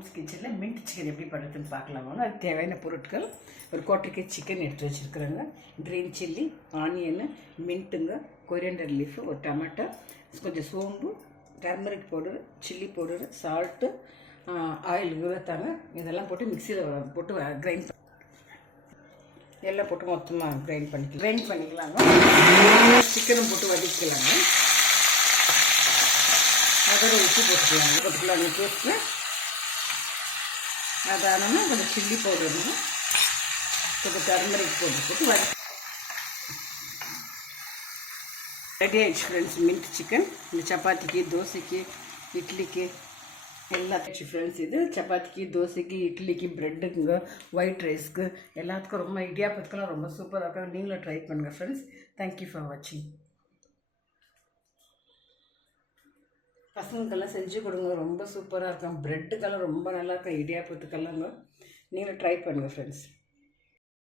Moms கிச்சனில் mint chicken எப்படி பண்ணுறதுன்னு பார்க்கலாமா. அதுக்கு தேவையான பொருட்கள்: ஒரு கோட்டைக்கு சிக்கன் எடுத்து வச்சுருக்குறேங்க, க்ரீன் சில்லி, ஆனியனு, மின்ட்டுங்க, கொரியண்டர் லீஃபு, ஒரு டமாட்டோ, கொஞ்சம் சோம்பு, turmeric powder, chilli powder, salt, oil இவ்வளோத்தாங்க. இதெல்லாம் போட்டு மிக்சியில் போட்டு கிரைண்ட் எல்லாம் போட்டு மொத்தமாக கிரைண்ட் பண்ணிக்கலாங்க. சிக்கனும் போட்டு வதக்கிக்கலாங்க. அதோட உப்பு போட்டுக்கலாங்க பேஸ்ட்டு. அதானோன்னா கொஞ்சம் சில்லி பவுடருங்க, கொஞ்சம் டர்மரிக் பவுடர் போட்டு ரெடி ஆகிடுச்சு ஃப்ரெண்ட்ஸ் மின்ட் சிக்கன். இந்த சப்பாத்திக்கு, தோசைக்கு, இட்லிக்கு எல்லாத்துக்கும் ஃப்ரெண்ட்ஸ். இது சப்பாத்திக்கு, தோசைக்கு, இட்லிக்கு, ப்ரெட்டுக்குங்க, ஒயிட் ரைஸ்க்கு எல்லாத்துக்கும் ரொம்ப இடியாப்பத்துக்கெல்லாம் ரொம்ப சூப்பராக இருக்கும். நீங்களும் ட்ரை பண்ணுங்கள் ஃப்ரெண்ட்ஸ். தேங்க்யூ ஃபார் வாட்சிங். பசங்களுக்கெல்லாம் செஞ்சு கொடுங்க, ரொம்ப சூப்பராக இருக்கும். ப்ரெட்டுக்கெல்லாம் ரொம்ப நல்லாயிருக்கும், இடியாப்பத்துக்கெல்லாங்க. நீங்களும் ட்ரை பண்ணுங்கள் ஃப்ரெண்ட்ஸ்.